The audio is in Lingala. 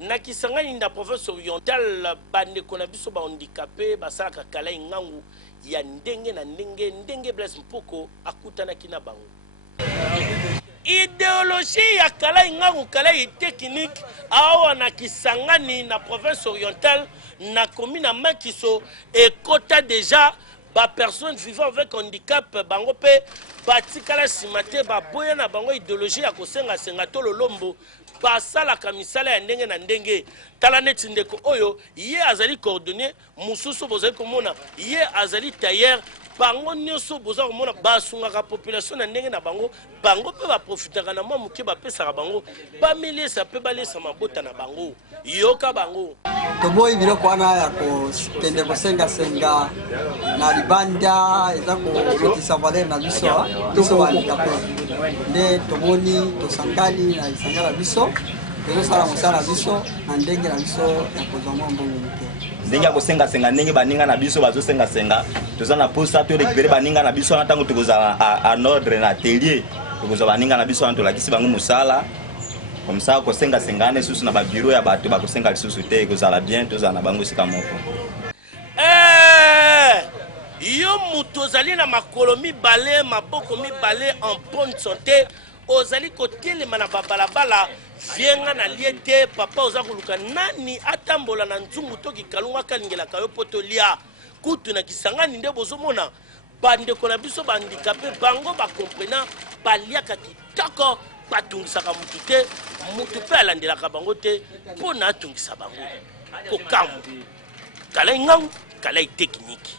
na kisangani na province orientale bande kona biso ba handicapé basalaka kala ngangu ya ndenge na ndenge Blaise Mpoko akutana kina bango idéologie ya kala ngangu kala technique awa na kisangani na province orientale na commune à Makiso et kota déjà ba personnes vivant avec handicap bango pe batikala simate ba boya na bango idéologie ya kosenga senga to lolombo basala kamisala ya ndenge na ndenge tala neti ndeko oyo ye azali coordonné mususu bozali komona ye azali tailleur bango nyonso boza komona basungaka population na ndenge na bango bango pe baprofitaka na mwa moke bapesaka bango bamilesa pe balesa mabota na bango yoka bango toboyi biloko wana ya kokende kosengasenga na libanda eza kolotisa valeur na biso biso bandikape nde tomoni tosangani na lisanga na biso tozosala mosala na biso na ndenge na biso ya kozwa mwa mbongo moke ndenge ya kosengasenga ndenge baninga na biso bazosengasenga toza na posa to récupérer baninga na biso wana ntango tokozala en ordre na atelier tokozwa baninga na biso wana tolakisi bango mosala comme ça kosengasenga ne susu na babiro ya bato bakosenga lisusu te ekozala bien tozala na bango esika moko yo moto ozali na makolo mibale maboko mibale en bonne santé ozali kotelema na babalabala vienga na liete papa oza koluka nani atambola na nzungu to kikalunga kalingelaka yo poto lia kutu na kisangani nde bozomona bandeko na biso bandikape bango bakomprena baliaka kitoko batungisaka mutu te mutu mpe alandelaka bango te mpo na atungisa bango kokambo kala ngangu kala technique